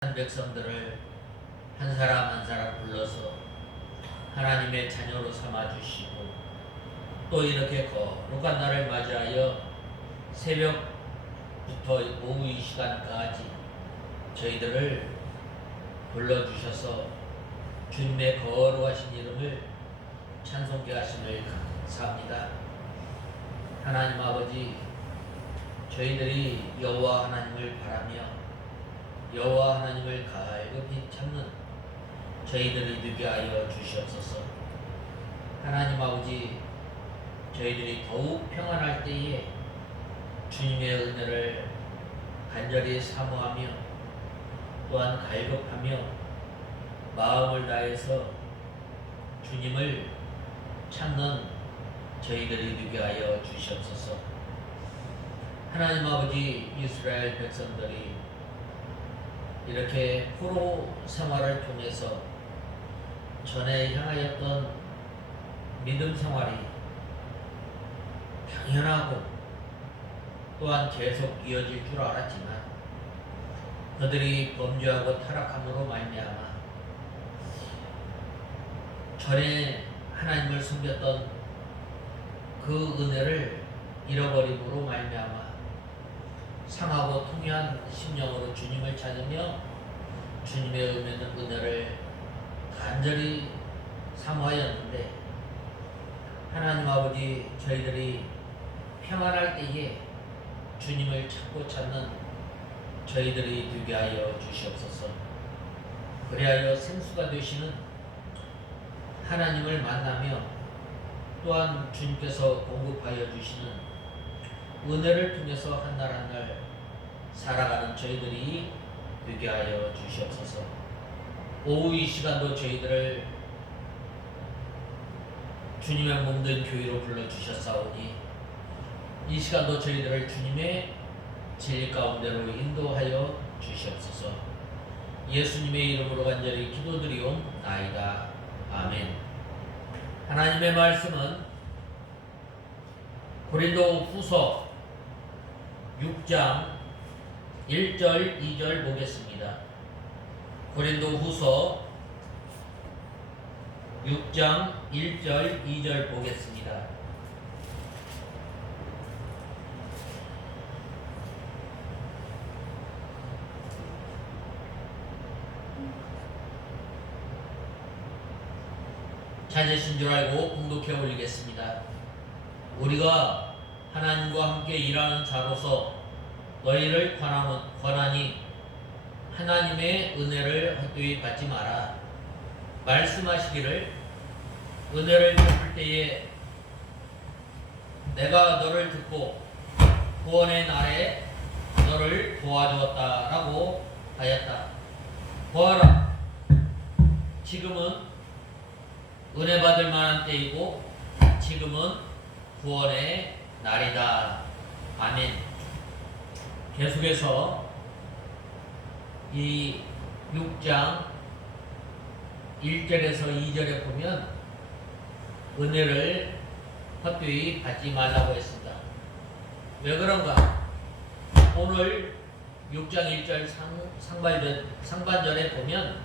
백성들을 한 사람 한 사람 불러서 하나님의 자녀로 삼아주시고, 또 이렇게 거룩한 날을 맞이하여 새벽부터 오후 이 시간까지 저희들을 불러주셔서 주님의 거룩하신 이름을 찬송케 하심을 감사합니다. 하나님 아버지, 저희들이 여호와 하나님을 바라며 여호와 하나님을 갈급히 찾는 저희들이 되게 하여 주시옵소서. 하나님 아버지, 저희들이 더욱 평안할 때에 주님의 은혜를 간절히 사모하며 또한 갈급하며 마음을 다해서 주님을 찾는 저희들이 되게 하여 주시옵소서. 하나님 아버지, 이스라엘 백성들이 이렇게 포로 생활을 통해서 전에 향하였던 믿음 생활이 당연하고 또한 계속 이어질 줄 알았지만, 그들이 범죄하고 타락함으로 말미암아 전에 하나님을 섬겼던 그 은혜를 잃어버림으로 말미암아 상하고 통회한 심령으로 주님을 찾으며 주님의 은혜를 간절히 사모하였는데, 하나님 아버지, 저희들이 평안할 때에 주님을 찾고 찾는 저희들이 되게 하여 주시옵소서. 그리하여 생수가 되시는 하나님을 만나며 또한 주님께서 공급하여 주시는 은혜를 통해서 한 날 한 날 살아가는 저희들이 되게 하여 주시옵소서. 오후 이 시간도 저희들을 주님의 몸된 교회로 불러주셨사오니 이 시간도 저희들을 주님의 진리 가운데로 인도하여 주시옵소서. 예수님의 이름으로 간절히 기도드리옵나이다. 아멘. 하나님의 말씀은 고린도 후서 6장 1절 2절 보겠습니다. 고린도 후서 6장 1절 2절 보겠습니다. 찾으신 줄 알고 공독해 올리겠습니다. 우리가 하나님과 함께 일하는 자로서 너희를 권하니 하나님의 은혜를 헛되이 받지 마라. 말씀하시기를 은혜를 베풀 때에 내가 너를 듣고 구원의 날에 너를 도와주었다라고 하였다. 보아라, 지금은 은혜 받을 만한 때이고 지금은 구원의 날이다. 아멘. 계속해서 이 6장 1절에서 2절에 보면 은혜를 헛되이 받지 말라고 했습니다. 왜 그런가? 오늘 6장 1절 상반절에 보면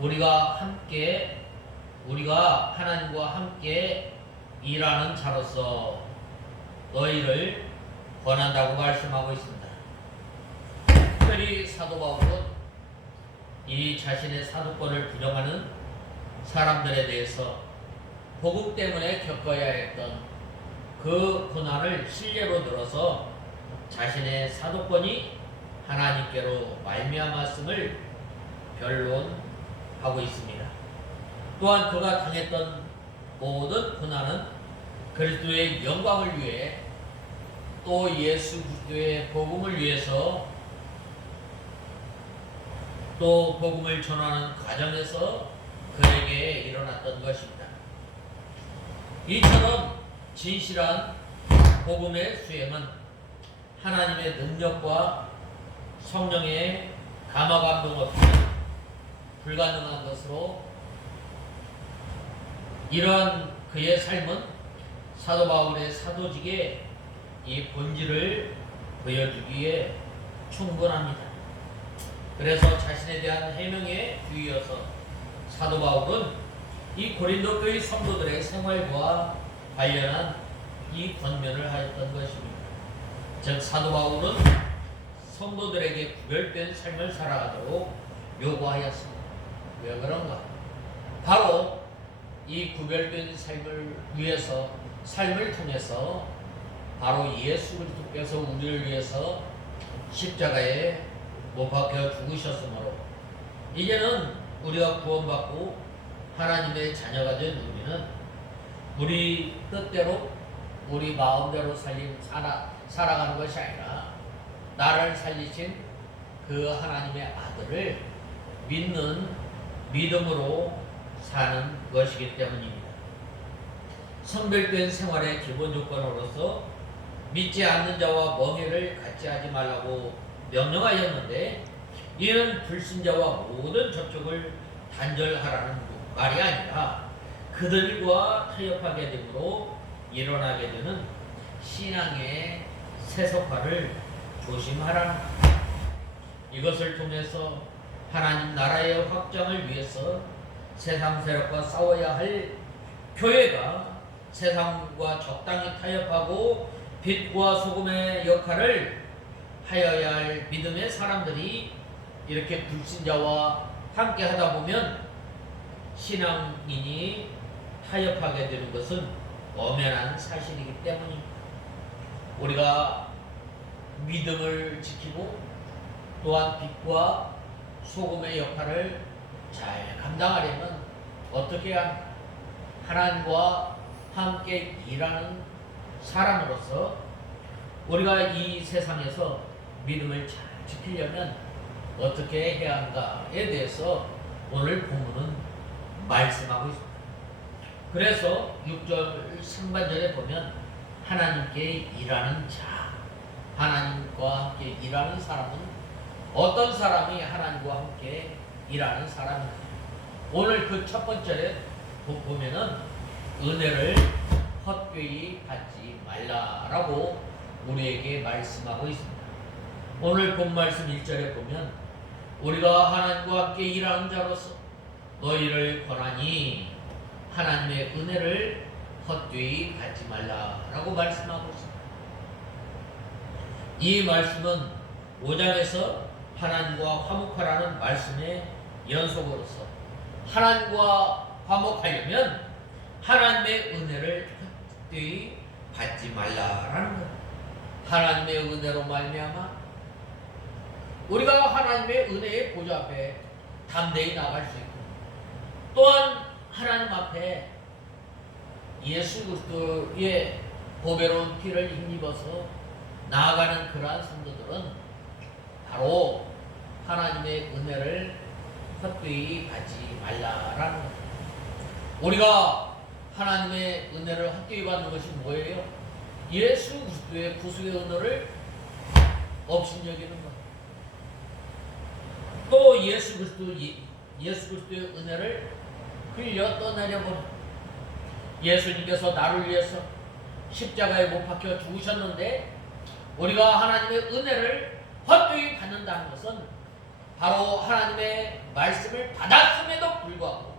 우리가 하나님과 함께 일하는 자로서 너희를 권한다고 말씀하고 있습니다. 특별히 사도 바울은 이 자신의 사도권을 부정하는 사람들에 대해서 복음 때문에 겪어야 했던 그 고난을 실례로 들어서 자신의 사도권이 하나님께로 말미암았음을 변론하고 있습니다. 또한 그가 당했던 모든 고난은 그리스도의 영광을 위해 또 예수 그리스도의 복음을 위해서 또 복음을 전하는 과정에서 그에게 일어났던 것입니다. 이처럼 진실한 복음의 수행은 하나님의 능력과 성령의 감화 감동 없이는 불가능한 것으로, 이러한 그의 삶은 사도 바울의 사도직의 이 본질을 보여주기에 충분합니다. 그래서 자신에 대한 해명에 뒤이어서 사도 바울은 이 고린도 교회 성도들의 생활과 관련한 이 권면을 하였던 것입니다. 즉 사도 바울은 성도들에게 구별된 삶을 살아가도록 요구하였습니다. 왜 그런가? 바로 이 구별된 삶을 위해서, 삶을 통해서 바로 예수 그리스도께서 우리를 위해서 십자가에 못 박혀 죽으셨으므로 이제는 우리가 구원받고 하나님의 자녀가 된 우리는 우리 뜻대로 우리 마음대로 살아가는 것이 아니라 나를 살리신 그 하나님의 아들을 믿는 믿음으로 사는 것이기 때문입니다. 성별된 생활의 기본 조건으로서 믿지 않는 자와 멍해를 같이 하지 말라고 명령하였는데, 이는 불신자와 모든 접촉을 단절하라는 말이 아니라 그들과 타협하게 되므로 일어나게 되는 신앙의 세속화를 조심하라. 이것을 통해서 하나님 나라의 확장을 위해서 세상 세력과 싸워야 할 교회가 세상과 적당히 타협하고 빛과 소금의 역할을 하여야 할 믿음의 사람들이 이렇게 불신자와 함께 하다 보면 신앙인이 타협하게 되는 것은 엄연한 사실이기 때문입니다. 우리가 믿음을 지키고 또한 빛과 소금의 역할을 잘 감당하려면 어떻게 해야 합니까? 하나님과 함께 일하는 사람으로서 우리가 이 세상에서 믿음을 잘 지키려면 어떻게 해야 한가에 대해서 오늘 본문은 말씀하고 있습니다. 그래서 6절 상반절에 보면 하나님께 일하는 자, 하나님과 함께 일하는 사람은 어떤 사람이 하나님과 함께 일하는 사람입니다. 오늘 그 첫 번째에 보면은 은혜를 헛되이 받지 말라라고 우리에게 말씀하고 있습니다. 오늘 본 말씀 1절에 보면 우리가 하나님과 함께 일하는 자로서 너희를 권하니 하나님의 은혜를 헛되이 받지 말라라고 말씀하고 있습니다. 이 말씀은 5장에서 하나님과 화목하라는 말씀의 연속으로서 하나님과 화목하려면 하나님의 은혜를 헛되이 받지 말라라는 것. 하나님의 은혜로 말미암아 우리가 하나님의 은혜의 보좌 앞에 담대히 나갈 수 있고, 또한 하나님 앞에 예수 그리스도의 보배로운 피를 힘입어서 나아가는 그러한 성도들은 바로 하나님의 은혜를 헛되이 받지 말라라는 것. 우리가 하나님의 은혜를 헛되이 받는 것이 뭐예요? 예수 그리스도의 구속의 은혜를 업신여기는 것. 또 예수 그리스도의 은혜를 흘려 떠내려버려. 예수님께서 나를 위해서 십자가에 못 박혀 죽으셨는데 우리가 하나님의 은혜를 헛되이 받는다는 것은 바로 하나님의 말씀을 받았음에도 불구하고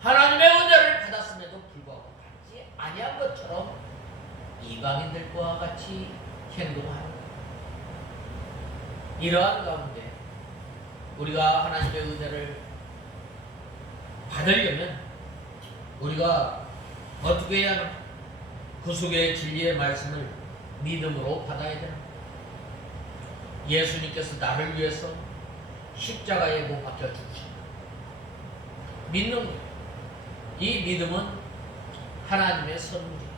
하나님의 은혜를 받았음에도 불구하고 받지 아니한 것처럼 이방인들과 같이 행동하는 것. 이러한 가운데 우리가 하나님의 은혜를 받으려면 우리가 어떻게 해야 하나? 구속의 진리의 말씀을 믿음으로 받아야 되는 거예요. 예수님께서 나를 위해서 십자가에 못 박혀 죽으신다. 믿는 거예요. 이 믿음은 하나님의 선물이에요.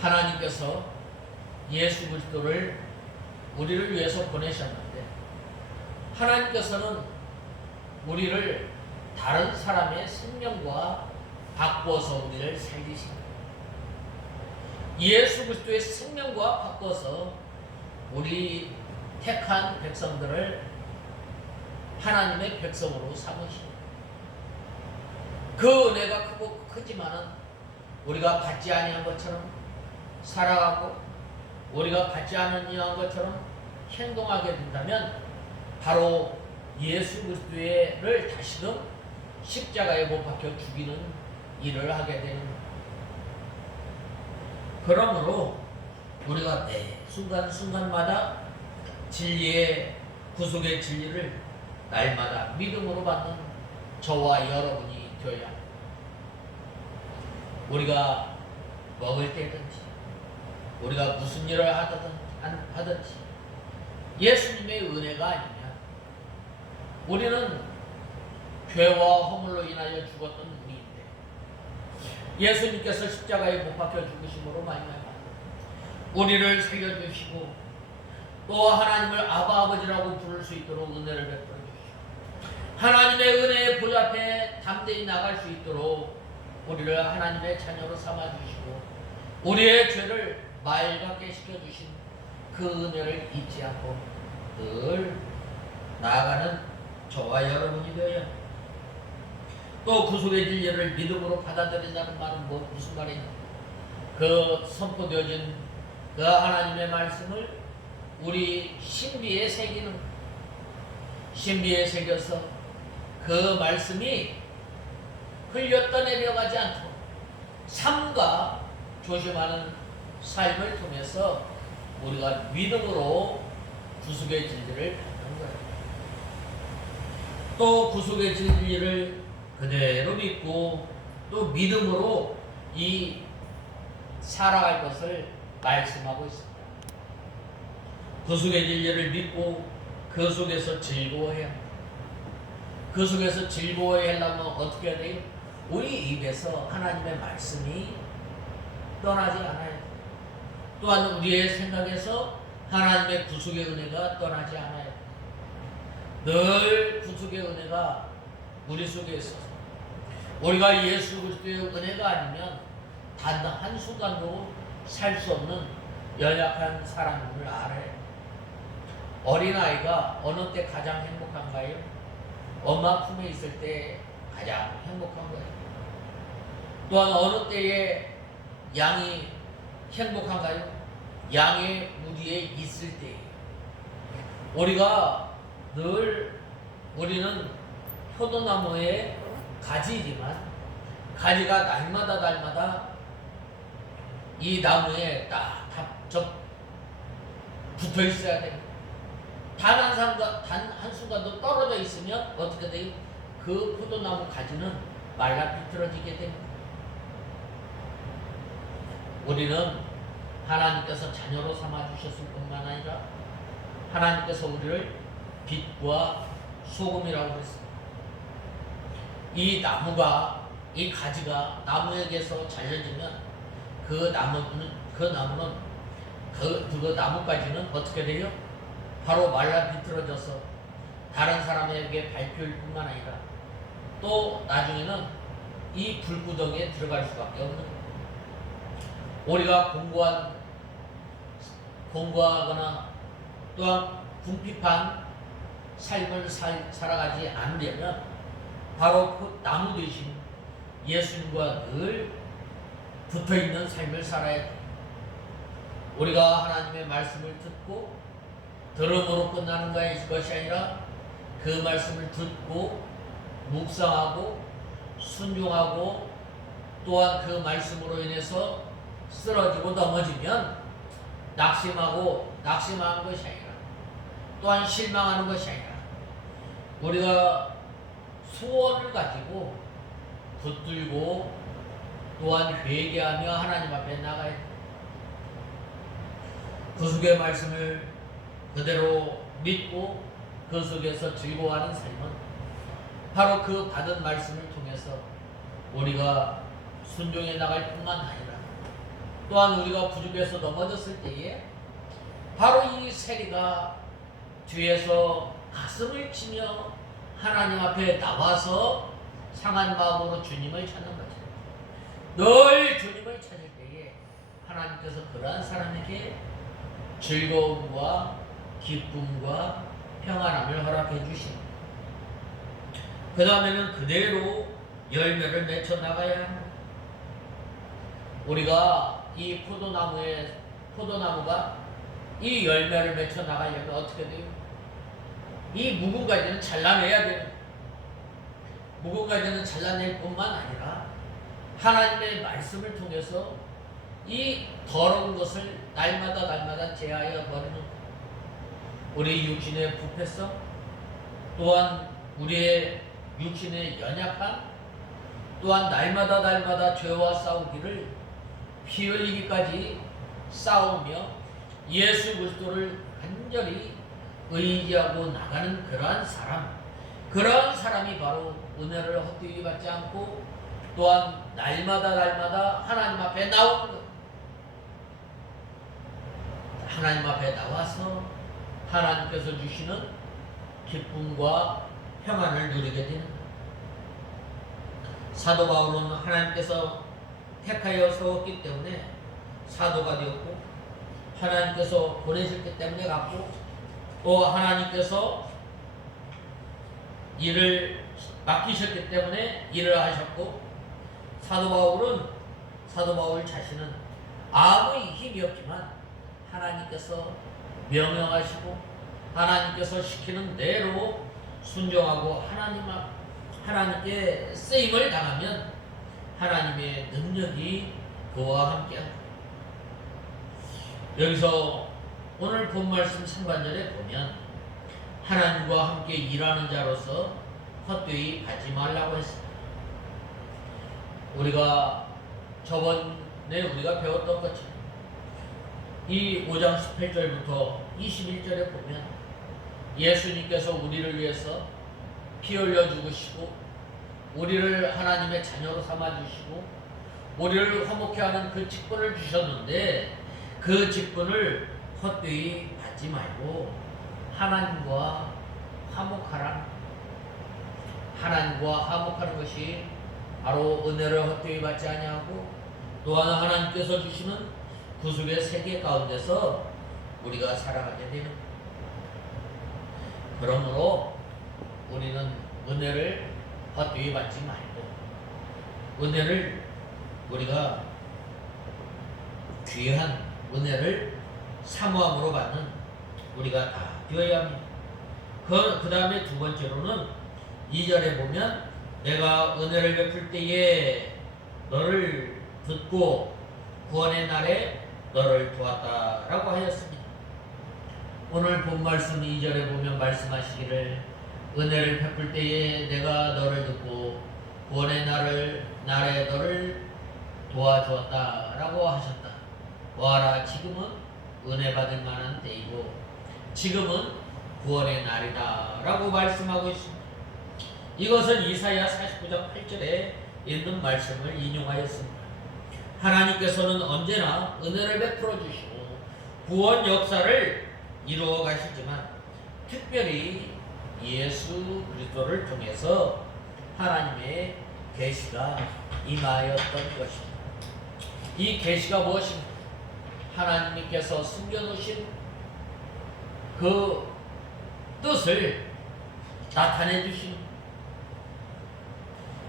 하나님께서 예수 그리스도를 우리를 위해서 보내셨는데 하나님께서는 우리를 다른 사람의 생명과 바꿔서 우리를 살리십니다. 예수 그리스도의 생명과 바꿔서 우리 택한 백성들을 하나님의 백성으로 삼으십니다. 그 은혜가 크고 크지만은 우리가 받지 아니한 것처럼 살아가고 우리가 받지 않은 것처럼 행동하게 된다면 바로 예수 그리스도를 다시금 십자가에 못 박혀 죽이는 일을 하게 되는 거예요. 그러므로 우리가 매 순간순간마다 진리의 구속의 진리를 날마다 믿음으로 받는 저와 여러분이 되어야 합니다. 우리가 먹을 때든지 우리가 무슨 일을 하든지 예수님의 은혜가 아니면 우리는 죄와 허물로 인하여 죽었던 우리인데 예수님께서 십자가에 못 박혀 죽으심으로 말미암아 우리를 살려주시고 또 하나님을 아버지라고 부를 수 있도록 은혜를 베풀어 주시고 하나님의 은혜의 보좌 앞에 담대히 나갈 수 있도록 우리를 하나님의 자녀로 삼아주시고 우리의 죄를 맑게 시켜주신 그 은혜를 잊지 않고 늘 나아가는 저와 여러분이 되어야 합니다. 또 구속의 진리를 믿음으로 받아들인다는 말은 무슨 말이냐? 그 선포되어진 그 하나님의 말씀을 우리 신비에 새기는 거예요. 신비에 새겨서 그 말씀이 흘려 떠내려가지 않도록 삶과 조심하는 삶을 통해서 우리가 믿음으로 구속의 진리를 받는 거예요. 또 구속의 진리를 그대로 믿고 또 믿음으로 이 살아갈 것을 말씀하고 있습니다. 구속의 진리를 믿고 그 속에서 즐거워해야 합니다. 그 속에서 즐거워해야 하려면 어떻게 해야 돼요? 우리 입에서 하나님의 말씀이 떠나지 않아야 돼요. 또한 우리의 생각에서 하나님의 구속의 은혜가 떠나지 않아야 돼요. 늘 구속의 은혜가 우리 속에 있어서 우리가 예수 그리스도의 은혜가 아니면 단 한순간도 살 수 없는 연약한 사람임을 알아야 해요. 어린아이가 어느 때 가장 행복한가요? 엄마 품에 있을 때 가장 행복한 거예요. 또한 어느 때에 양이 행복한가요? 양의 무리에 있을 때예요. 우리는 포도나무의 가지이지만 가지가 날마다 이 나무에 딱 붙어 있어야 됩니다. 단 한순간도 떨어져 있으면 어떻게 돼요? 그 포도나무 가지는 말라 비틀어지게 됩니다. 우리는 하나님께서 자녀로 삼아주셨을 뿐만 아니라 하나님께서 우리를 빛과 소금이라고 했습니다. 이 나무가, 이 가지가 나무에게서 잘려지면 그 나무까지는 어떻게 돼요? 바로 말라 비틀어져서 다른 사람에게 밟힐 뿐만 아니라 또 나중에는 이 불구덩이에 들어갈 수밖에 없는 거예요. 우리가 공부하거나 또한 궁핍한 삶을 살아가지 않으려면 바로 그 나무 대신 예수님과 늘 붙어있는 삶을 살아야 돼요. 우리가 하나님의 말씀을 듣고 들음으로 끝나는 것이 아니라 그 말씀을 듣고 묵상하고 순종하고 또한 그 말씀으로 인해서 쓰러지고 넘어지면 낙심하는 것이 아니라 또한 실망하는 것이 아니라 우리가 소원을 가지고 붙들고 또한 회개하며 하나님 앞에 나가야 됩니다. 구속의 말씀을 그대로 믿고 그 속에서 즐거워하는 삶은 바로 그 받은 말씀을 통해서 우리가 순종해 나갈 뿐만 아니라 또한 우리가 부족해서 넘어졌을 때에 바로 이 세리가 뒤에서 가슴을 치며 하나님 앞에 나와서 상한 마음으로 주님을 찾는 거죠. 늘 주님을 찾을 때에 하나님께서 그러한 사람에게 즐거움과 기쁨과 평안함을 허락해 주십니다. 그 다음에는 그대로 열매를 맺혀 나가야 합니다. 우리가 이 포도나무가 이 열매를 맺혀 나가려면 어떻게 돼요? 이 묵은 가지는 잘라내야 되는 거예요. 묵은 가지는 잘라낼 뿐만 아니라 하나님의 말씀을 통해서 이 더러운 것을 날마다 제하여 버리는 거예요. 우리 육신의 부패성, 또한 우리의 육신의 연약함, 또한 날마다 죄와 싸우기를 피 흘리기까지 싸우며 예수 그리스도를 간절히 의지하고 나가는 그러한 사람이 바로 은혜를 헛되이 받지 않고 또한 날마다 하나님 앞에 나오는 것. 하나님 앞에 나와서 하나님께서 주시는 기쁨과 평안을 누리게 되는 것. 사도 바울은 하나님께서 택하여 세웠기 때문에 사도가 되었고, 하나님께서 보내셨기 때문에 갔고, 또 하나님께서 일을 맡기셨기 때문에 일을 하셨고, 사도 바울 자신은 아무 힘이 없지만 하나님께서 명령하시고 하나님께서 시키는 대로 순종하고 하나님께 쓰임을 당하면 하나님의 능력이 그와 함께합니다. 여기서 오늘 본 말씀 상반절에 보면 하나님과 함께 일하는 자로서 헛되이 가지 말라고 했습니다. 우리가 저번에 우리가 배웠던 것처럼 이 5장 18절부터 21절에 보면 예수님께서 우리를 위해서 피 흘려 죽으시고 우리를 하나님의 자녀로 삼아 주시고 우리를 화목케 하는 그 직분을 주셨는데, 그 직분을 헛되이 받지 말고 하나님과 화목하는 것이 바로 은혜를 헛되이 받지 아니하고 또한 하나님께서 주시는 구속의 세계 가운데서 우리가 살아가게 되는 거예요. 그러므로 우리는 은혜를 헛되이 받지 말고 은혜를 우리가 귀한 은혜를 사모함으로 받는 우리가 다 되어야 합니다. 그 다음에 두 번째로는 2절에 보면 내가 은혜를 베풀 때에 너를 듣고 구원의 날에 너를 도왔다라고 하였습니다. 오늘 본 말씀 2절에 보면 말씀하시기를 은혜를 베풀 때에 내가 너를 듣고 구원의 날에 너를 도와주었다라고 하셨다. 보아라, 지금은 은혜 받을 만한 때이고 지금은 구원의 날이다 라고 말씀하고 있습니다. 이것은 이사야 49장 8절에 있는 말씀을 인용하였습니다. 하나님께서는 언제나 은혜를 베풀어 주시고 구원 역사를 이루어 가시지만 특별히 예수 그리스도를 통해서 하나님의 계시가 임하였던 것입니다. 이 계시가 무엇입니까? 하나님께서 숨겨놓으신 그 뜻을 나타내 주신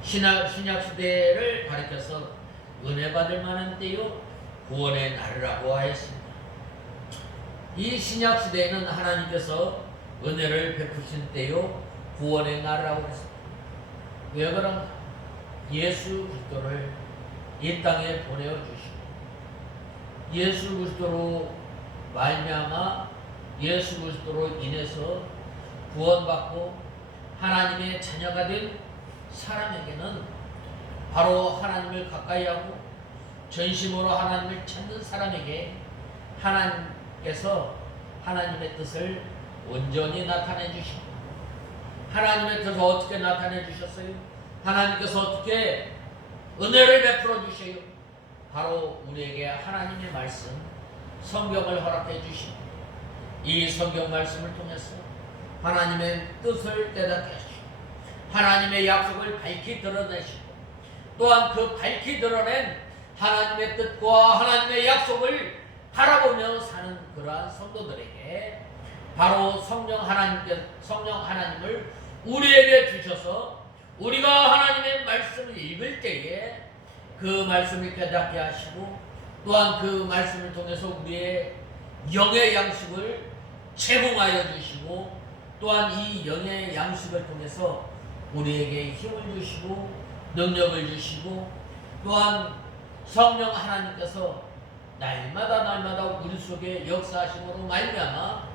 신약시대를 가리켜서 은혜 받을 만한 때요 구원의 날이라고 하였습니다. 이 신약시대에는 하나님께서 은혜를 베푸신 때요 구원의 날이라고 했습니다. 왜 그런가? 예수 그리스도를 이 땅에 보내어 주시고 예수 그리스도로 말미암아 예수 그리스도로 인해서 구원받고 하나님의 자녀가 된 사람에게는 바로 하나님을 가까이하고 전심으로 하나님을 찾는 사람에게 하나님께서 하나님의 뜻을 온전히 나타내 주시고, 하나님의 뜻을 어떻게 나타내 주셨어요? 하나님께서 어떻게 은혜를 베풀어 주셔요? 바로 우리에게 하나님의 말씀 성경을 허락해 주시고 이 성경 말씀을 통해서 하나님의 뜻을 깨닫게 하시고 하나님의 약속을 밝히 드러내시고 또한 그 밝히 드러낸 하나님의 뜻과 하나님의 약속을 바라보며 사는 그러한 성도들에게 바로 성령 하나님을 우리에게 주셔서 우리가 하나님의 말씀을 읽을 때에 그 말씀을 깨닫게 하시고 또한 그 말씀을 통해서 우리의 영의 양식을 제공하여 주시고 또한 이 영의 양식을 통해서 우리에게 힘을 주시고 능력을 주시고 또한 성령 하나님께서 날마다 우리 속에 역사하심으로 말미암아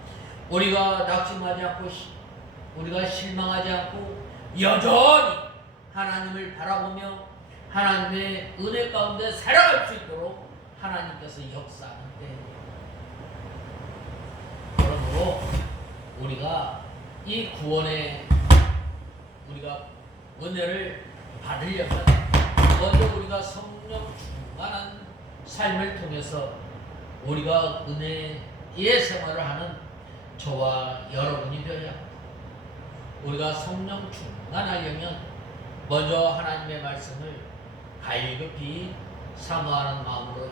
우리가 낙심하지 않고 우리가 실망하지 않고 여전히 하나님을 바라보며 하나님의 은혜 가운데 살아갈 수 있도록 하나님께서 역사하는데, 그러므로 우리가 이 구원의 우리가 은혜를 받으려면 먼저 우리가 성령 충만한 삶을 통해서 우리가 은혜의 생활을 하는 저와 여러분이 되어야 합니다. 우리가 성령 충만하려면 먼저 하나님의 말씀을 갈급히 사모하는 마음으로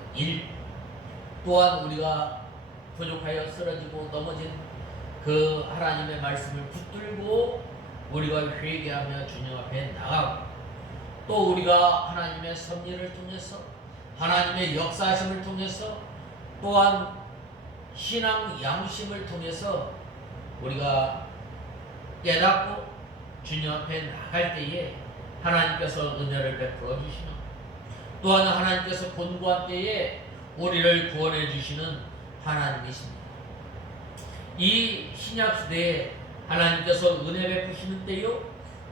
또한 우리가 부족하여 쓰러지고 넘어진 그 하나님의 말씀을 붙들고 우리가 회개하며 주님 앞에 나가고, 또 우리가 하나님의 섭리를 통해서 하나님의 역사하심을 통해서 또한 신앙 양심을 통해서 우리가 깨닫고 주님 앞에 나갈 때에 하나님께서 은혜를 베풀어 주시는, 또한 하나님께서 권고한 때에 우리를 구원해 주시는 하나님이십니다. 이 신약 시대에 하나님께서 은혜 베푸시는 때요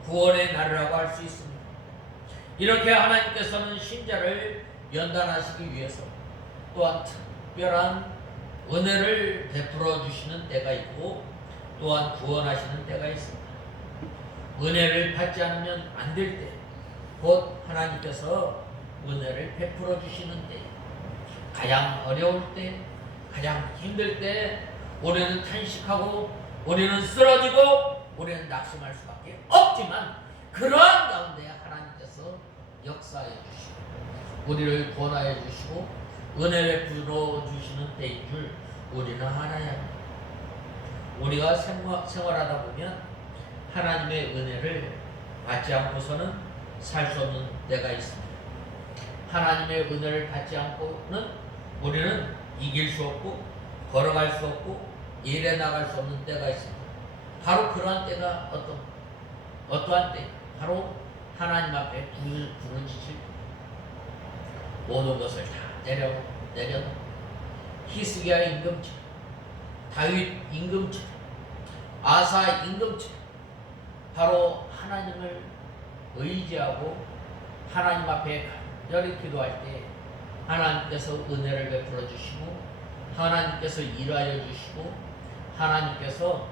구원의 날이라고 할 수 있습니다. 이렇게 하나님께서는 신자를 연단하시기 위해서 또한 특별한 은혜를 베풀어 주시는 때가 있고 또한 구원하시는 때가 있습니다. 은혜를 받지 않으면 안 될 때, 곧 하나님께서 은혜를 베풀어 주시는 때, 가장 어려울 때, 가장 힘들 때 우리는 탄식하고 우리는 쓰러지고 우리는 낙심할 수밖에 없지만, 그러한 가운데 하나님께서 역사해 주시고 우리를 구원하여 주시고 은혜를 베풀어 주시는 때인 줄 우리는 알아야 합니다. 우리가 생활하다 보면 하나님의 은혜를 받지 않고서는 살 수 없는 때가 있습니다. 하나님의 은혜를 받지 않고는 우리는 이길 수 없고 걸어갈 수 없고 일해 나갈 수 없는 때가 있습니다. 바로 그러한 때가 어떠한 때? 바로 하나님 앞에 부르짖을 때, 모든 것을 다 내려놓고 히스기야 임금처럼, 다윗 임금처럼, 아사 임금처럼 바로 하나님을 의지하고 하나님 앞에 간절히 기도할 때 하나님께서 은혜를 베풀어 주시고 하나님께서 일하여 주시고 하나님께서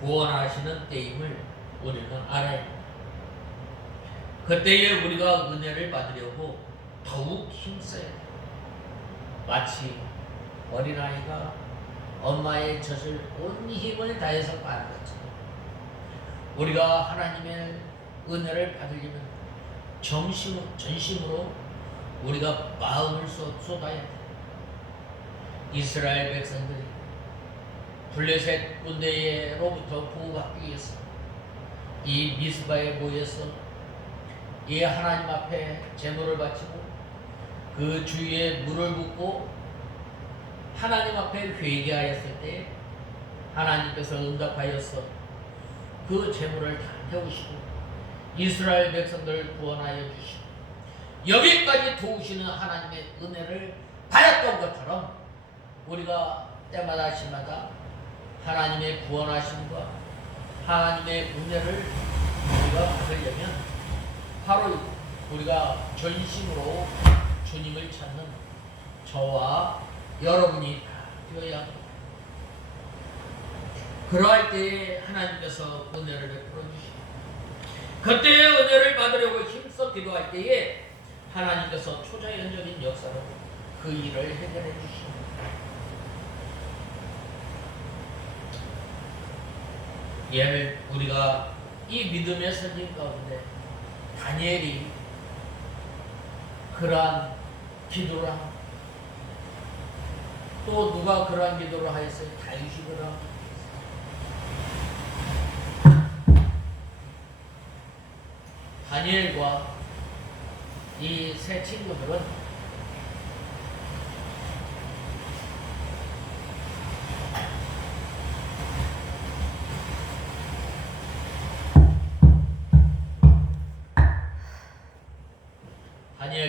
구원하시는 때임을 우리는 알아야 합니다. 그때에 우리가 은혜를 받으려고 더욱 힘써야 돼요. 마치 어린아이가 엄마의 젖을 온 힘을 다해서 빠는 것처럼 우리가 하나님의 은혜를 받으려면 전심으로 우리가 마음을 쏟아야 돼. 이스라엘 백성들이 블레셋 군대로부터 보호받기 위해서 이 미스바에 모여서 이 하나님 앞에 제물을 바치고 그 주위에 물을 붓고 하나님 앞에 회개하였을 때 하나님께서 응답하여서 그 제물을 다 태우시고 이스라엘 백성들을 구원하여 주시고 여기까지 도우시는 하나님의 은혜를 받았던 것처럼 우리가 때마다 시마다 하나님의 구원하심과 하나님의 은혜를 우리가 받으려면 바로 우리가 전심으로 주님을 찾는 저와 여러분이 다 되어야 합니다. 그러할 때에 하나님께서 은혜를 베풀어 주시고 그때의 은혜를 받으려고 힘써 기도할 때에 하나님께서 초자연적인 역사로 그 일을 해결해 주십니다. 예를 우리가 이 믿음의 선진 가운데 다니엘이 그러한 기도를 합니다. 또 누가 그러한 기도를 하였어요? 다윗이 그러한 다니엘과 이 세 친구들은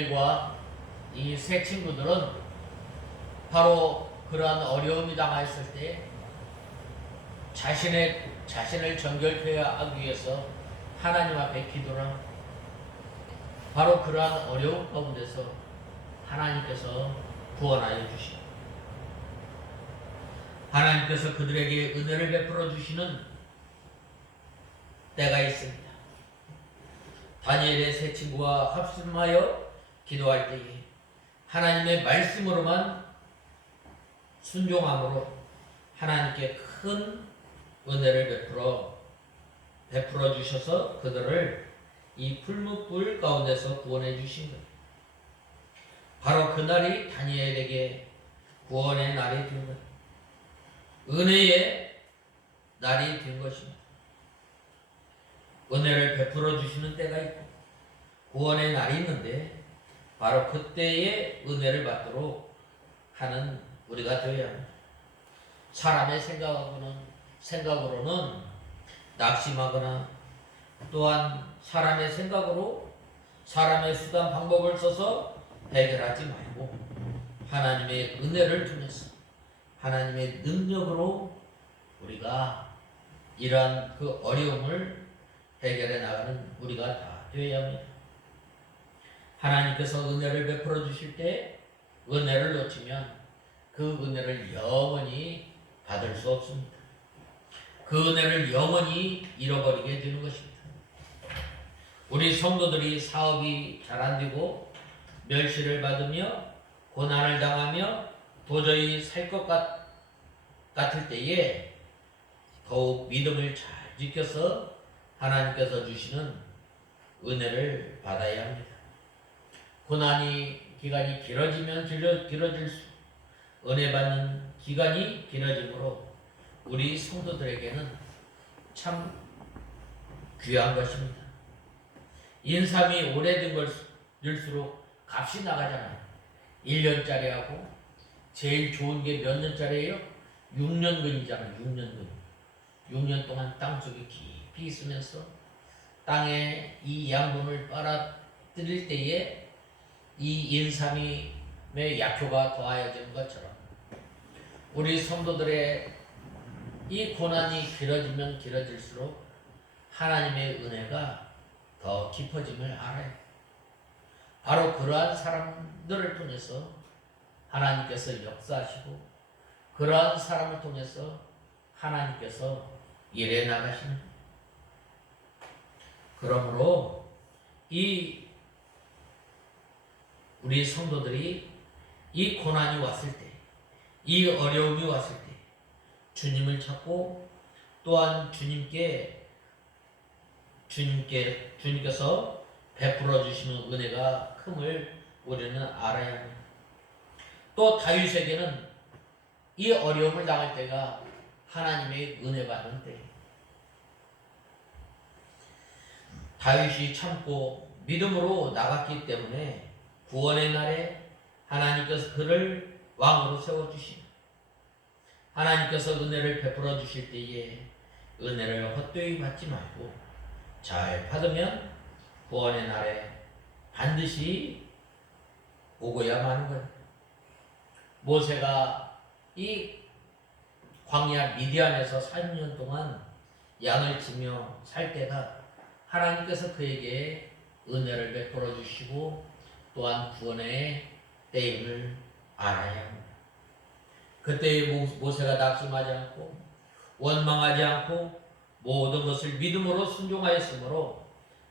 사무엘과 이 세 친구들은 바로 그러한 어려움이 당하였을 때 자신을 정결케 하기 위해서 하나님 앞에 기도를 합니다. 바로 그러한 어려움 가운데서 하나님께서 구원하여 주십니다. 하나님께서 그들에게 은혜를 베풀어 주시는 때가 있습니다. 다니엘의 세 친구와 합심하여 기도할 때에 하나님의 말씀으로만 순종함으로 하나님께 큰 은혜를 베풀어 주셔서 그들을 이 풀무불 가운데서 구원해 주신 것. 바로 그날이 다니엘에게 구원의 날이 된 것. 은혜의 날이 된 것입니다. 은혜를 베풀어 주시는 때가 있고 구원의 날이 있는데 바로 그때의 은혜를 받도록 하는 우리가 되어야 합니다. 사람의 생각으로는 낙심하거나 또한 사람의 생각으로 사람의 수단 방법을 써서 해결하지 말고 하나님의 은혜를 통해서 하나님의 능력으로 우리가 이러한 그 어려움을 해결해 나가는 우리가 다 되어야 합니다. 하나님께서 은혜를 베풀어 주실 때 은혜를 놓치면 그 은혜를 영원히 받을 수 없습니다. 그 은혜를 영원히 잃어버리게 되는 것입니다. 우리 성도들이 사업이 잘 안 되고 멸시를 받으며 고난을 당하며 도저히 살 것 같을 때에 더욱 믿음을 잘 지켜서 하나님께서 주시는 은혜를 받아야 합니다. 기간이 길어지면 길어질수록 은혜 받는 기간이 길어지므로 우리 성도들에게는 참 귀한 것입니다. 인삼이 오래된 걸수록 값이 나가잖아요. 1년짜리하고 제일 좋은 게 몇 년짜리예요? 6년근이잖아요. 6년근. 6년 동안 땅속에 깊이 있으면서 땅에 이 양분을 빨아들일 때에 이 인삼의 약효가 더하여지는 것처럼 우리 성도들의 이 고난이 길어지면 길어질수록 하나님의 은혜가 더 깊어짐을 알아요. 바로 그러한 사람들을 통해서 하나님께서 역사하시고 그러한 사람을 통해서 하나님께서 일해 나가시는 거예요. 그러므로 우리 성도들이 이 고난이 왔을 때, 이 어려움이 왔을 때 주님을 찾고 또한 주님께서 베풀어 주시는 은혜가 큼을 우리는 알아야 합니다. 또 다윗에게는 이 어려움을 당할 때가 하나님의 은혜 받는 때. 다윗이 참고 믿음으로 나갔기 때문에 구원의 날에 하나님께서 그를 왕으로 세워주시니 하나님께서 은혜를 베풀어 주실 때에 은혜를 헛되이 받지 말고 잘 받으면 구원의 날에 반드시 오고야 마는 거예요. 모세가 이 광야 미디안에서 40년 동안 양을 치며 살 때가 하나님께서 그에게 은혜를 베풀어 주시고 또한 구원의 때임을 알아야 합니다. 그때의 모세가 낙심하지 않고 원망하지 않고 모든 것을 믿음으로 순종하였으므로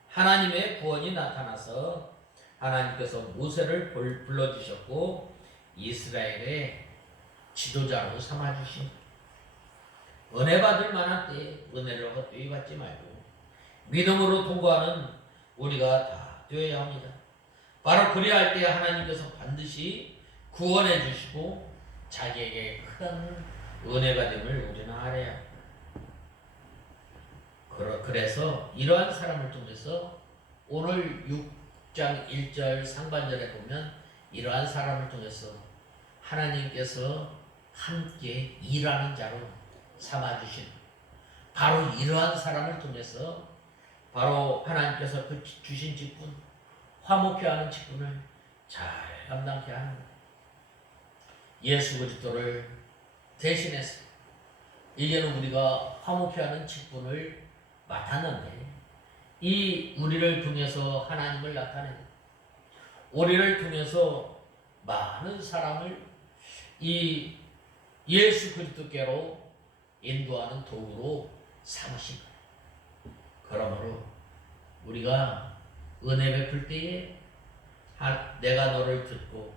하나님의 구원이 나타나서 하나님께서 모세를 불러주셨고 이스라엘의 지도자로 삼아주신 은혜 받을 만한 때에 은혜를 헛되이 받지 말고 믿음으로 통과하는 우리가 다 되어야 합니다. 바로 그래야 할 때 하나님께서 반드시 구원해 주시고 자기에게 큰 은혜가 됨을 우리는 알아야 합니다. 그래서 이러한 사람을 통해서 오늘 6장 1절 상반절에 보면 이러한 사람을 통해서 하나님께서 함께 일하는 자로 삼아주신 바로 이러한 사람을 통해서 바로 하나님께서 그 주신 직분 화목케 하는 직분을 잘 감당케 하는 거예요. 예수 그리스도를 대신해서 이제는 우리가 화목케 하는 직분을 맡았는데 이 우리를 통해서 하나님을 나타내는, 우리를 통해서 많은 사람을 이 예수 그리스도께로 인도하는 도구로 삼으신 거예요. 그러므로 우리가 은혜 베풀 때에 내가 너를 듣고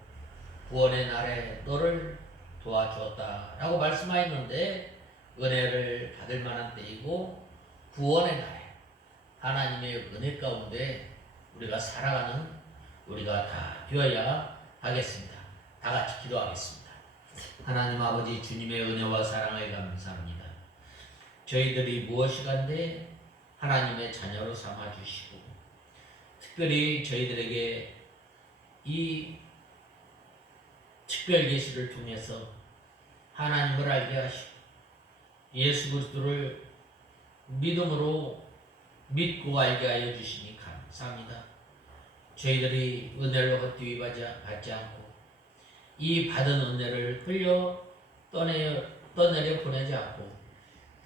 구원의 날에 너를 도와주었다 라고 말씀하였는데, 은혜를 받을 만한 때이고 구원의 날에 하나님의 은혜 가운데 우리가 살아가는 우리가 다 되어야 하겠습니다. 다 같이 기도하겠습니다. 하나님 아버지, 주님의 은혜와 사랑을 감사합니다. 저희들이 무엇이간데 하나님의 자녀로 삼아주시고, 특별히 저희들에게 이 특별 계시를 통해서 하나님을 알게 하시고 예수 그리스도를 믿음으로 믿고 알게 하여 주시니 감사합니다. 저희들이 은혜로 헛되이 받지 않고 이 받은 은혜를 흘려 떠내려 보내지 않고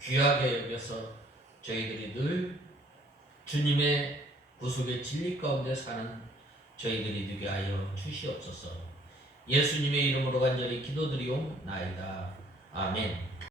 귀하게 여겨서 저희들이 늘 주님의 구속의 진리 가운데 사는 저희들이 되게 하여 주시옵소서. 예수님의 이름으로 간절히 기도드리옵나이다. 아멘.